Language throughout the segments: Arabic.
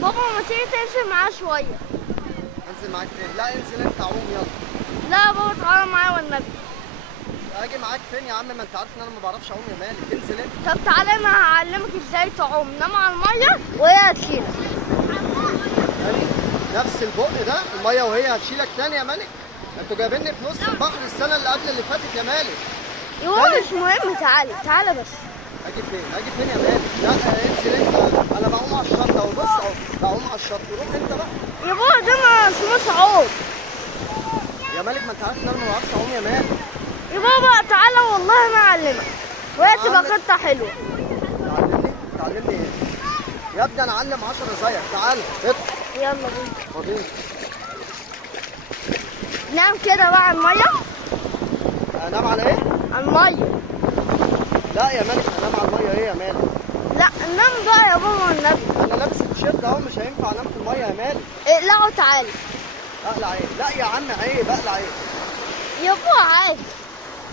بابا ما تيجي تنزل معاه شوية. انزل معاك فين؟ لا انزل انت عوم يلا. لا يا بابا تعالى معايا والنبي. اجي معاك فين يا عم؟ ما انت عارف ان انا ما بعرفش اعوم يا مالك، انزل انت. طب تعالى انا هعلمك ازاي تعوم، نام على المية وهي هتشيلك. يعني نفس البق ده الميه وهي هتشيلك تاني يا مالك؟ انتوا جايبيني في نص البحر السنه اللي قبل اللي فاتت يا مالك. يا بابا مش مهم، تعالى تعالى بس. اجي فين؟ اجي فين يا مالك؟ لا انزل انت. انا بعوم على الشط اهو، بص اهو بعوم على الشط، روح انت بقى. يا بابا ده ما اسمه صعود. يا مالك ما انت عارف ان انا ما بعرفش اعوم يا مالك. يا بابا تعالى والله انا اعلمك، وهي تبقى خطة حلوة. تعلمني؟ تعلمني ايه؟ يا ابني انا اعلم 10 زيك، تعالى ادخل. يلا بينا. فاضيين. نام كده بقى على المية. انام على ايه؟ على المية. لا يا مالك انام على الميه ايه يا مالك؟ لا نام بقى يا بابا والنبي. انا لابس التيشيرت اهو، مش هينفع انام في الميه يا مالك. اقلعوا تعالى. اقلع ايه؟ لا يا عم عيب، اقلع ايه؟ يا بابا عادي.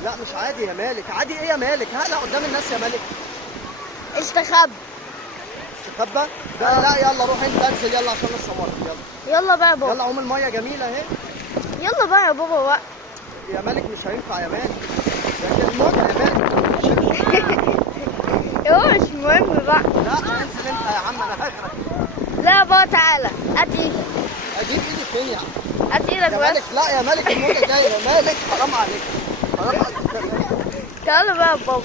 لا مش عادي يا مالك، عادي ايه يا مالك؟ هقلع قدام الناس يا مالك؟ استخبى. استخبى؟ لا يلا روح انت، انزل يلا عشان نصورك يلا. يلا بقى يا بابا. يلا عوم الميه جميله اهي. يلا بقى يا بابا بقى. يا مالك مش هينفع يا مالك، لكن الموت يا مالك. يا بابا مش مهم بقى. لا انزل انت يا عم انا هغرق. لا بابا تعالى هات ايدك. اجيب ايدي فين يا عم؟ هات ايدك يا بس. مالك لا يا مالك، الموجة جاية يا مالك، حرام عليك حرام عليك. تعالى بقى يا بابا.